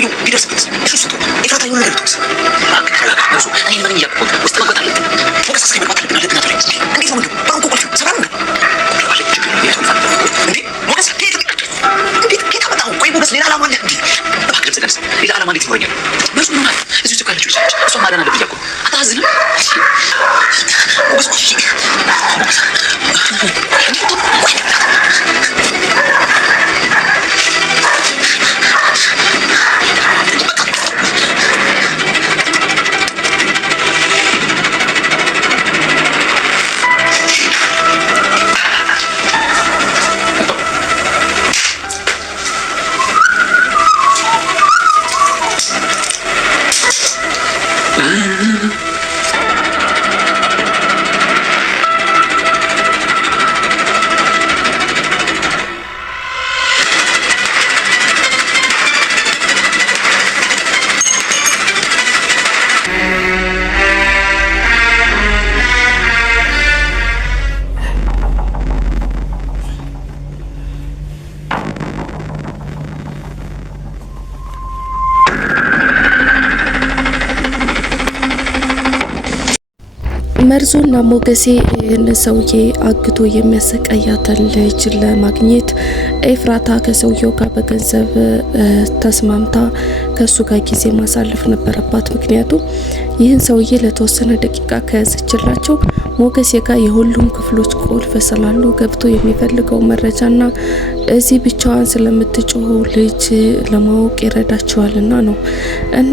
ሰውየው ቢደርስበት እሱ ስቶ ኤፍራታ የሆነ ነገር ብትሆንስ? እሱ እኔ ምን እያልኩ ውስጥ መግባት አለብን። ፎከስ አስከኝ መግባት አለብን አለብን አለ። እንዴት ነው ምንድን ባንኩ ቁልፍ ሰላም ነው እንዴ? ሞገስ ጌታ በጣም ቆይ ሞገስ ሌላ ዓላማ አለ እንዴ? እባክህ ድምፅ ቀንስ። ሌላ ዓላማ እንዴት ይኖረኛል? ብዙ ይሆናል እዚህ ውስጥ ካለችው ልጅ እሷ ማዳን አለብኝ እያልኩ አታዝንም? ሞገስ መርዞና ሞገሴ ይህን ሰውዬ አግቶ የሚያሰቃያትን ልጅ ለማግኘት ኤፍራታ ከሰውየው ጋር በገንዘብ ተስማምታ ከሱ ጋር ጊዜ ማሳለፍ ነበረባት። ምክንያቱም ይህን ሰውዬ ለተወሰነ ደቂቃ ከያዘችላቸው ሞገሴ ጋር የሁሉም ክፍሎች ቁልፍ ስላሉ ገብቶ የሚፈልገው መረጃና እዚህ ብቻዋን ስለምትጮህ ልጅ ለማወቅ ይረዳቸዋልና ነው እና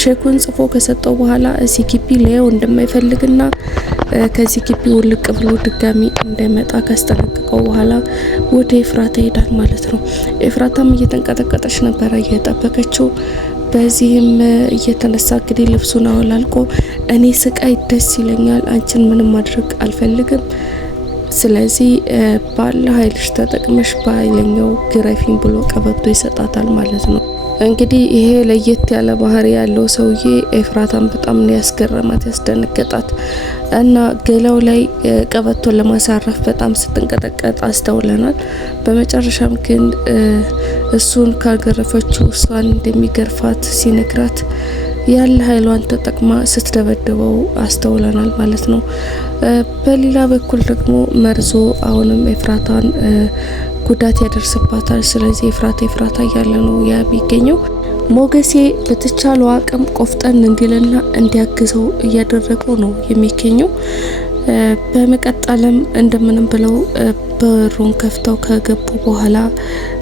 ቼኩን ጽፎ ከሰጠው በኋላ እዚህ ግቢ ሊያው እንደማይፈልግና ከዚህ ግቢ ውልቅ ብሎ ድጋሚ እንዳይመጣ ካስጠነቀቀው በኋላ ወደ ኤፍራታ ይሄዳል ማለት ነው። ኤፍራታም እየተንቀጠቀጠች ነበር እየጠበቀችው። በዚህም እየተነሳ እንግዲህ ልብሱን አወላልቆ እኔ ስቃይ ደስ ይለኛል፣ አንቺን ምንም ማድረግ አልፈልግም፣ ስለዚህ ባለ ኃይልሽ ተጠቅመሽ በኃይለኛው ግረፊን ብሎ ቀበቶ ይሰጣታል ማለት ነው። እንግዲህ ይሄ ለየት ያለ ባህሪ ያለው ሰውዬ ኤፍራታን በጣም ነው ያስገረማት ያስደነገጣት እና ገላው ላይ ቀበቶን ለማሳረፍ በጣም ስትንቀጠቀጥ አስተውለናል። በመጨረሻም ግን እሱን ካገረፈችው እሷን እንደሚገርፋት ሲነግራት ያለ ኃይሏን ተጠቅማ ስትደበድበው አስተውለናል ማለት ነው። በሌላ በኩል ደግሞ መርዞ አሁንም ኤፍራታን ጉዳት ያደርስባታል። ስለዚህ ኤፍራታ እያለ ነው የሚገኘው። ሞገሴ በተቻለው አቅም ቆፍጠን እንዲልና እንዲያግዘው እያደረገው ነው የሚገኘው። በመቀጠልም እንደምንም ብለው በሩን ከፍተው ከገቡ በኋላ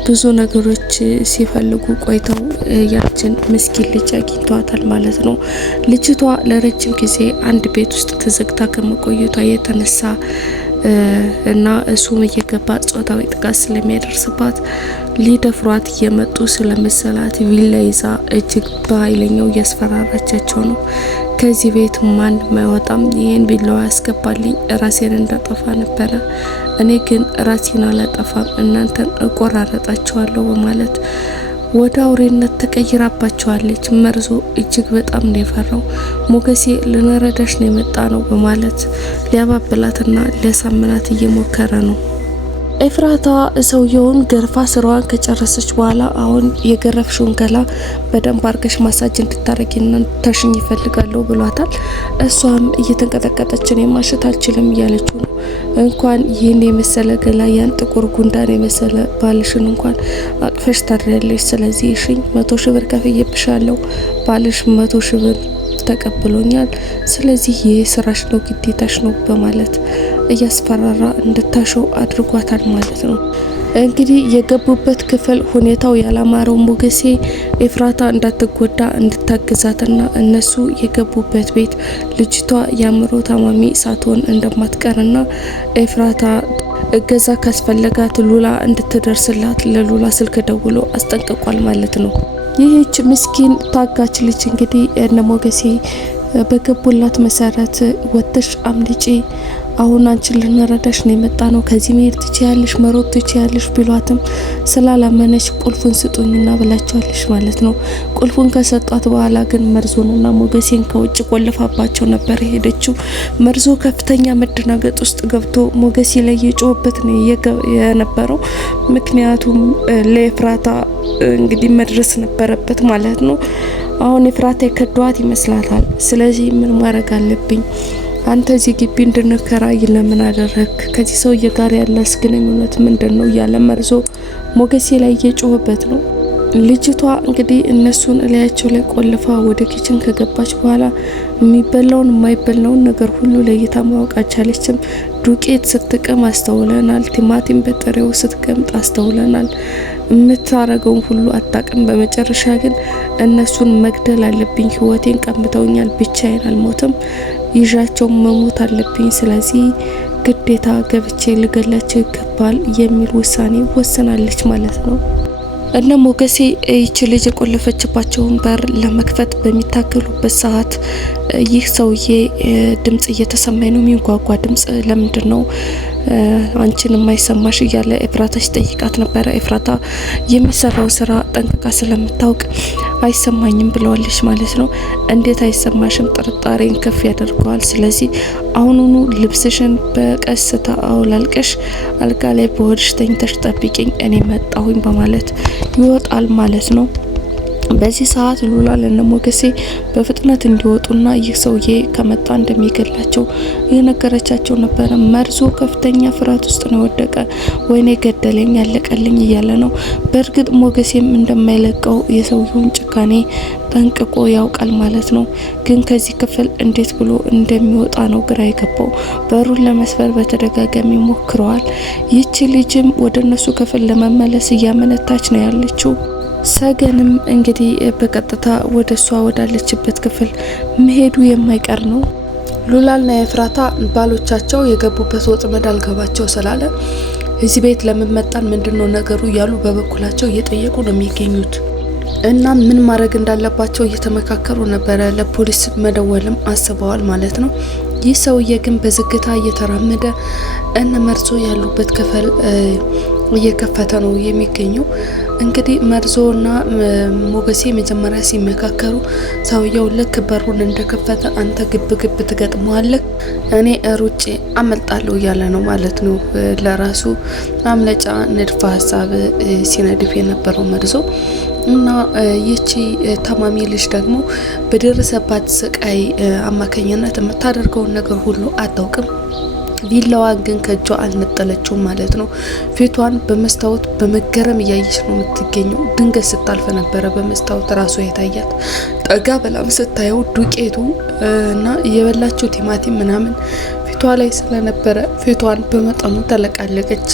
ብዙ ነገሮች ሲፈልጉ ቆይተው ያችን ምስኪን ልጅ አግኝተዋታል ማለት ነው። ልጅቷ ለረጅም ጊዜ አንድ ቤት ውስጥ ተዘግታ ከመቆየቷ የተነሳ እና እሱም እየገባ ጾታዊ ጥቃት ስለሚያደርስባት ሊደፍሯት እየመጡ ስለመሰላት ቪላ ይዛ እጅግ በኃይለኛው እያስፈራራቻቸው ነው። ከዚህ ቤት ማንም አይወጣም፣ ይህን ቢላዋ ያስገባልኝ ራሴን እንዳጠፋ ነበረ፣ እኔ ግን ራሴን አላጠፋም፣ እናንተን እቆራረጣቸዋለሁ በማለት ወደ አውሬነት ተቀይራባቸዋለች። መርዞ እጅግ በጣም ነው የፈራው። ሞገሴ ልንረዳሽ ነው የመጣ ነው በማለት ሊያባብላትና ሊያሳምናት እየሞከረ ነው። ኤፍራታ ሰውየውን ገርፋ ስራዋን ከጨረሰች በኋላ አሁን የገረፍሽውን ገላ በደንብ አርገሽ ማሳጅ እንድታረጊና ታሽኝ ይፈልጋለሁ ብሏታል። እሷም እየተንቀጠቀጠችን የማሸት አልችልም እያለችው ነው። እንኳን ይህን የመሰለ ገላ ያን ጥቁር ጉንዳን የመሰለ ባልሽን እንኳን አቅፈሽ ታድሪያለሽ። ስለዚህ እሽኝ 100 ሺህ ብር ከፍዬብሻለሁ፣ ባልሽ 100 ሺህ ብር ተቀብሎኛል፣ ስለዚህ ይህ ስራሽ ነው ግዴታሽ ነው በማለት እያስፈራራ እንድታሸው አድርጓታል ማለት ነው። እንግዲህ የገቡበት ክፍል ሁኔታው ያላማረው ሞገሴ ኤፍራታ እንዳትጎዳ እንድታግዛትና እነሱ የገቡበት ቤት ልጅቷ የአእምሮ ታማሚ ሳትሆን እንደማትቀርና ኤፍራታ እገዛ ካስፈለጋት ሉላ እንድትደርስላት ለሉላ ስልክ ደውሎ አስጠንቅቋል ማለት ነው። ይህች ምስኪን ታጋች ልጅ እንግዲህ እነ ሞገሴ በገቡላት መሰረት ወጥሽ አምልጪ አሁን አንቺን ልንረዳሽ ነው የመጣ ነው፣ ከዚህ መሄድ ትችያለሽ፣ መሮጥ ትችያለሽ ቢሏትም ስላላመነች ቁልፉን ስጡኝና ብላቸዋለሽ ማለት ነው። ቁልፉን ከሰጧት በኋላ ግን መርዞንና ሞገሴን ከውጭ ቆልፋባቸው ነበር ሄደችው። መርዞ ከፍተኛ መደናገጥ ውስጥ ገብቶ ሞገሴ ላይ የጮህበት ነው የነበረው። ምክንያቱም ለኤፍራታ እንግዲህ መድረስ ነበረበት ማለት ነው። አሁን ኤፍራታ የከዷት ይመስላታል። ስለዚህ ምን ማድረግ አለብኝ? አንተ እዚህ ግቢ እንድንከራይ ለምን አደረግ? ከዚህ ሰውዬ ጋር ያለስ ግንኙነት ምንድነው? እያለ መርዞ ሞገሴ ላይ እየጮህበት ነው። ልጅቷ እንግዲህ እነሱን እላያቸው ላይ ቆልፋ ወደ ኪችን ከገባች በኋላ የሚበላውን የማይበላውን ነገር ሁሉ ለይታ ማወቅ አልቻለችም። ዱቄት ስትቅም አስተውለናል። ቲማቲም በጥሬው ስትቀምጥ አስተውለናል። የምታረገውን ሁሉ አታቅም። በመጨረሻ ግን እነሱን መግደል አለብኝ፣ ህይወቴን ቀምተውኛል፣ ብቻዬን አልሞትም፣ ይዣቸው መሞት አለብኝ፣ ስለዚህ ግዴታ ገብቼ ልገላቸው ይገባል የሚል ውሳኔ ወስናለች ማለት ነው። እነ ሞገሴ ይች ልጅ የቆለፈችባቸውን በር ለመክፈት በሚታገሉበት ሰዓት ይህ ሰውዬ ድምጽ እየተሰማኝ ነው፣ የሚንጓጓ ድምጽ፣ ለምንድን ነው አንቺን የማይሰማሽ እያለ ኤፍራታ ሲጠይቃት ነበረ። ኤፍራታ የሚሰራው ስራ ጠንቅቃ ስለምታውቅ አይሰማኝም ብለዋለች ማለት ነው። እንዴት አይሰማሽም? ጥርጣሬን ከፍ ያደርገዋል። ስለዚህ አሁኑኑ ልብስሽን በቀስታ አውላልቀሽ አልጋ ላይ በሆድሽ ተኝተሽ ጠብቂኝ፣ እኔ መጣሁኝ በማለት ይወጣል ማለት ነው። በዚህ ሰዓት ሉላ ለነ ሞገሴ በፍጥነት እንዲወጡና ይህ ሰውዬ ከመጣ እንደሚገላቸው እየነገረቻቸው ነበረ። መርዞ ከፍተኛ ፍርሃት ውስጥ ነው የወደቀ። ወይኔ ገደለኝ፣ ያለቀልኝ እያለ ነው። በእርግጥ ሞገሴም እንደማይለቀው የሰውየውን ጭካኔ ጠንቅቆ ያውቃል ማለት ነው። ግን ከዚህ ክፍል እንዴት ብሎ እንደሚወጣ ነው ግራ የገባው። በሩን ለመስበር በተደጋጋሚ ሞክረዋል። ይቺ ልጅም ወደ እነሱ ክፍል ለመመለስ እያመነታች ነው ያለችው። ሰገንም እንግዲህ በቀጥታ ወደ እሷ ወዳለችበት ክፍል መሄዱ የማይቀር ነው። ሉላና ኤፍራታ ባሎቻቸው የገቡበት ወጥመድ አልገባቸው ስላለ እዚህ ቤት ለምን መጣን፣ ምንድነው ነገሩ እያሉ በበኩላቸው እየጠየቁ ነው የሚገኙት። እና ምን ማድረግ እንዳለባቸው እየተመካከሩ ነበረ። ለፖሊስ መደወልም አስበዋል ማለት ነው። ይህ ሰውዬ ግን በዝግታ እየተራመደ እነ መርዞ ያሉበት ክፍል እየከፈተ ነው የሚገኘው። እንግዲህ መርዞና ሞገሴ መጀመሪያ ሲመካከሩ ሰውየው ልክ በሩን እንደከፈተ አንተ ግብ ግብ ትገጥመዋለህ፣ እኔ ሩጬ አመልጣለሁ እያለ ነው ማለት ነው። ለራሱ ማምለጫ ንድፈ ሀሳብ ሲነድፍ የነበረው መርዞ እና ይቺ ታማሚ ልጅ ደግሞ በደረሰባት ስቃይ አማካኝነት የምታደርገውን ነገር ሁሉ አታውቅም። ቢላዋን ግን ከእጇ አልነጠለችውም ማለት ነው። ፊቷን በመስታወት በመገረም እያየች ነው የምትገኘው። ድንገት ስታልፍ ነበረ በመስታወት ራሷ የታያት። ጠጋ በላም ስታየው ዱቄቱ እና የበላቸው ቲማቲም ምናምን ፊቷ ላይ ስለነበረ ፊቷን በመጠኑ ተለቃለቀች።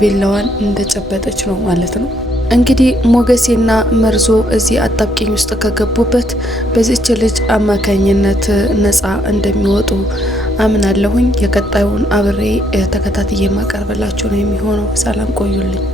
ቢላዋን እንደጨበጠች ነው ማለት ነው። እንግዲህ ሞገሴና መርዞ እዚህ አጣብቂኝ ውስጥ ከገቡበት በዚች ልጅ አማካኝነት ነፃ እንደሚወጡ አምናለሁኝ። የቀጣዩን አብሬ ተከታትዬ ማቀርብላችሁ ነው የሚሆነው። ሰላም ቆዩልኝ።